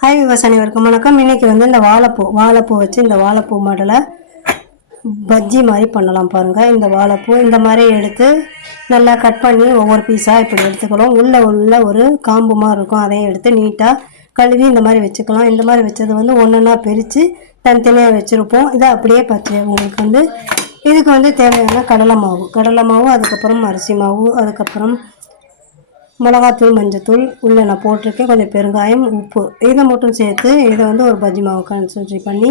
Hi விவசாயி வணக்கம் வணக்கம். இன்றைக்கி வந்து இந்த வாழைப்பூ வாழைப்பூ வச்சு இந்த வாழைப்பூ மாடலை பஜ்ஜி மாதிரி பண்ணலாம் பாருங்கள் இந்த வாழைப்பூ இந்த மாதிரி எடுத்து நல்லா கட் பண்ணி ஒவ்வொரு பீஸாக இப்படி எடுத்துக்கலாம் உள்ளே உள்ள ஒரு காம்பு மாதிரி இருக்கும். அதையும் எடுத்து நீட்டாக கழுவி இந்த மாதிரி வச்சுக்கலாம். இந்த மாதிரி வச்சது வந்து ஒன்றா பிரித்து தனித்தனியாக வச்சுருப்போம். இதை அப்படியே பச்சை உங்களுக்கு வந்து இதுக்கு வந்து தேவையான கடலை மாவு. கடலை மாவு அதுக்கப்புறம் அரிசி மாவு அதுக்கப்புறம் மிளகாத்தூள் மஞ்சத்தூள் உள்ள நான் போட்டிருக்கேன். கொஞ்சம் பெருங்காயம் உப்பு. இதை மட்டும் சேர்த்து இதை வந்து ஒரு பஜ்ஜி மாவு கன்சிஸ்டன்சி பண்ணி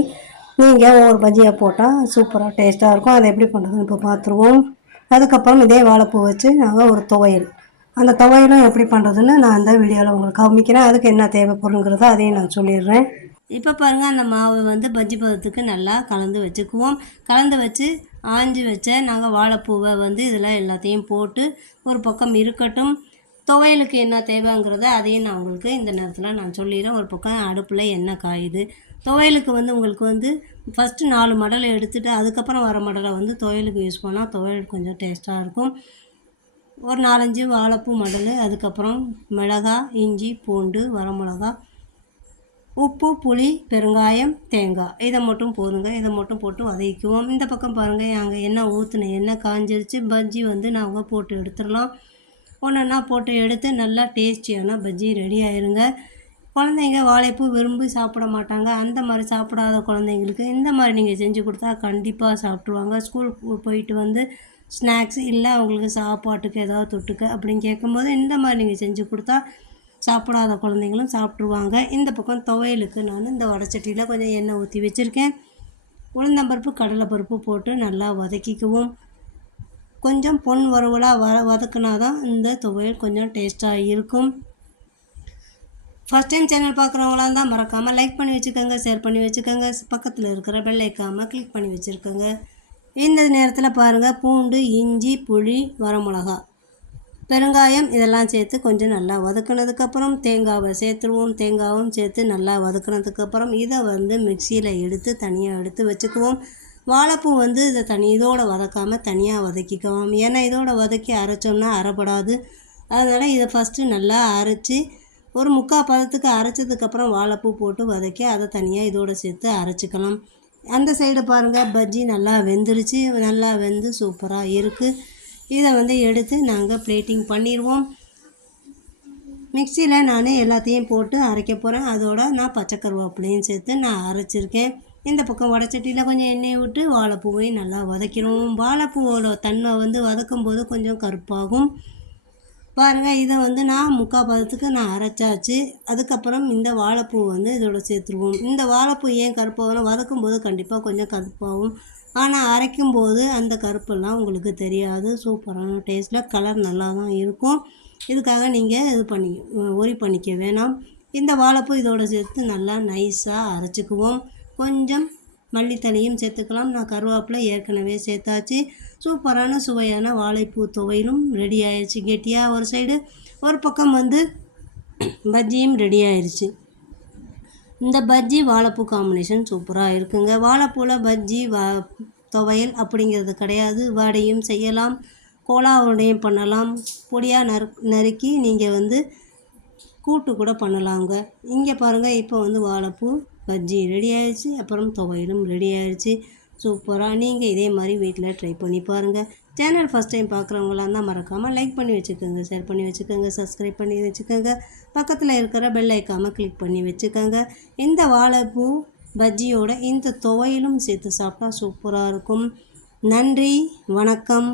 நீங்கள் ஒவ்வொரு பஜ்ஜியாக போட்டால் சூப்பராக டேஸ்ட்டாக இருக்கும். அதை எப்படி பண்ணுறதுன்னு இப்போ பார்த்துருவோம். அதுக்கப்புறம் இதே வாழைப்பூ வச்சு நாங்கள் ஒரு துவையல். அந்த துவையலும் எப்படி பண்ணுறதுன்னு நான் அந்த வீடியோவில் உங்களுக்கு காமிக்கிறேன். அதுக்கு என்ன தேவைப்படுங்கிறத அதையும் நான் சொல்லிடுறேன். இப்போ பாருங்கள் அந்த மாவு வந்து பஜ்ஜி பதத்துக்கு நல்லா கலந்து வச்சுக்குவோம். கலந்து வச்சு ஆஞ்சி வச்ச நாங்கள் வாழைப்பூவை வந்து இதில் எல்லாத்தையும் போட்டு ஒரு பக்கம் இருக்கட்டும். துவையலுக்கு என்ன தேவைங்கிறத அதையும் நான் உங்களுக்கு இந்த நேரத்தில் நான் சொல்லிடுறேன். ஒரு பக்கம் அடுப்பில் என்ன காயுது. துவையலுக்கு வந்து உங்களுக்கு வந்து ஃபஸ்ட்டு நாலு மடலை எடுத்துகிட்டு அதுக்கப்புறம் வர மடலை வந்து துவையலுக்கு யூஸ் பண்ணால் துவையல் கொஞ்சம் டேஸ்ட்டாக இருக்கும். ஒரு நாலஞ்சு வாழைப்பூ மடல் அதுக்கப்புறம் மிளகா இஞ்சி பூண்டு வரமிளகா உப்பு புளி பெருங்காயம் தேங்காய். இதை மட்டும் போதுங்க இதை மட்டும் போட்டு வதக்கிக்குவோம். இந்த பக்கம் பாருங்கள் அங்கே என்ன ஊற்றுன எண்ணெய் காஞ்சிருச்சு. பஜ்ஜி வந்து நாங்கள் போட்டு எடுத்துடலாம். ஒன்றா போட்டு எடுத்து நல்லா டேஸ்டியான பஜ்ஜி ரெடி ஆயிருங்க. குழந்தைங்க வாழைப்பூ விரும்பி சாப்பிட மாட்டாங்க. அந்த மாதிரி சாப்பிடாத குழந்தைங்களுக்கு இந்த மாதிரி நீங்கள் செஞ்சு கொடுத்தா கண்டிப்பாக சாப்பிட்ருவாங்க ஸ்கூலுக்கு போயிட்டு வந்து ஸ்நாக்ஸ் இல்லை அவங்களுக்கு சாப்பாட்டுக்கு ஏதாவது தொட்டுக்க அப்படின்னு கேட்கும்போது இந்த மாதிரி நீங்கள் செஞ்சு கொடுத்தா சாப்பிடாத குழந்தைங்களும் சாப்பிட்ருவாங்க இந்த பக்கம் துவையலுக்கு நான் இந்த வடச்சட்டியில் கொஞ்சம் எண்ணெய் ஊற்றி வச்சுருக்கேன். உளுந்தம்பருப்பு கடலைப்பருப்பு போட்டு நல்லா வதக்கிக்குவோம். கொஞ்சம் பொன் வறுவலாக வ வதக்குனா தான் இந்த துவையல் கொஞ்சம் டேஸ்ட்டாக இருக்கும். ஃபஸ்ட் டைம் சேனல் பார்க்குறவங்களா இருந்தால் மறக்காமல் லைக் பண்ணி வச்சுக்கோங்க ஷேர் பண்ணி வச்சுக்கோங்க. பக்கத்தில் இருக்கிற பெல் ஐக்காமல் கிளிக் பண்ணி வச்சுருக்கோங்க. இந்த நேரத்தில் பாருங்கள் பூண்டு இஞ்சி புளி வரமிளகா. பெருங்காயம் இதெல்லாம் சேர்த்து கொஞ்சம் நல்லா வதக்குனதுக்கப்புறம் தேங்காவை சேர்த்துருவோம். தேங்காவும் சேர்த்து நல்லா வதக்குனதுக்கப்புறம் இதை வந்து மிக்சியில் எடுத்து தனியாக எடுத்து வச்சுக்குவோம். வாழைப்பூ வந்து இதை தனி இதோடு வதக்காமல் தனியாக வதக்கிக்குவோம் ஏன்னா இதோட வதக்கி அரைச்சோம்னா அரைப்படாது. அதனால் இதை ஃபஸ்ட்டு நல்லா அரைச்சி ஒரு முக்கால் பதத்துக்கு அரைச்சதுக்கப்புறம் வாழைப்பூ போட்டு வதக்கி அதை தனியாக இதோடு சேர்த்து அரைச்சிக்கலாம். அந்த சைடு பாருங்கள் பஜ்ஜி நல்லா வெந்துருச்சு. நல்லா வெந்து சூப்பராக இருக்குது இதை வந்து எடுத்து நாங்கள் பிளேட்டிங் பண்ணிடுவோம். மிக்சியில் நான் எல்லாத்தையும் போட்டு அரைக்க போகிறேன் அதோட நான் பச்சை கருவேப்பிலையும் சேர்த்து நான் அரைச்சிருக்கேன். இந்த பக்கம் வடச்சட்டியில் கொஞ்சம் எண்ணெயை விட்டு வாழைப்பூவையும் நல்லா வதக்கிடுவோம். வாழைப்பூவோட தன்மை வந்து வதக்கும் போது கொஞ்சம் கருப்பாகும். பாருங்கள் இதை வந்து நான் முக்கால் பதத்துக்கு நான் அரைச்சாச்சு. அதுக்கப்புறம் இந்த வாழைப்பூ வந்து இதோட சேர்த்துருவோம். இந்த வாழைப்பூ ஏன் கருப்பாகணும் வதக்கும் போது கண்டிப்பாக கொஞ்சம் கருப்பாகும். ஆனால் அரைக்கும் போது அந்த கருப்பெல்லாம் உங்களுக்கு தெரியாது. சூப்பரான டேஸ்ட்டில் கலர் நல்லா தான் இருக்கும். இதுக்காக நீங்கள் இது பண்ணி ஒரி பண்ணிக்க வேணாம். இந்த வாழைப்பூ இதோட சேர்த்து நல்லா நைஸாக அரைச்சிக்குவோம். கொஞ்சம் மல்லித்தலையும் சேர்த்துக்கலாம். நான் கருவேப்பிலை ஏற்கனவே சேர்த்தாச்சு. சூப்பரான சுவையான வாழைப்பூ துவையிலும் ரெடி ஆயிடுச்சு கெட்டியாக ஒரு சைடு ஒரு பக்கம் வந்து பஜ்ஜியும் ரெடி ஆயிடுச்சு இந்த பஜ்ஜி வாழைப்பூ காம்பினேஷன் சூப்பராக இருக்குங்க. வாழைப்பூவில் பஜ்ஜி வா துவையல் அப்படிங்கிறது கிடையாது. வடையும் செய்யலாம். கோலாவுடையும் பண்ணலாம். பொடியாக நறு நறுக்கி நீங்கள் வந்து கூட்டு கூட பண்ணலாங்க. இங்கே பாருங்கள் இப்போ வந்து வாழைப்பூ பஜ்ஜி ரெடி ஆயிடுச்சு அப்புறம் துவையலும் ரெடி ஆயிடுச்சு சூப்பராக நீங்கள் இதே மாதிரி வீட்டில் ட்ரை பண்ணி பாருங்கள் சேனல் ஃபஸ்ட் டைம் பார்க்குறவங்களாம் இருந்தால் மறக்காமல் லைக் பண்ணி வச்சுக்கோங்க ஷேர் பண்ணி வச்சுக்கோங்க சப்ஸ்கிரைப் பண்ணி வச்சுக்கோங்க. பக்கத்தில் இருக்கிற பெல் ஐக்காமல் கிளிக் பண்ணி வச்சுக்கோங்க. இந்த வாழைப்பூ பஜ்ஜியோட இந்த துவையலும் சேர்த்து சாப்பிட்டா சூப்பராக இருக்கும். நன்றி வணக்கம்.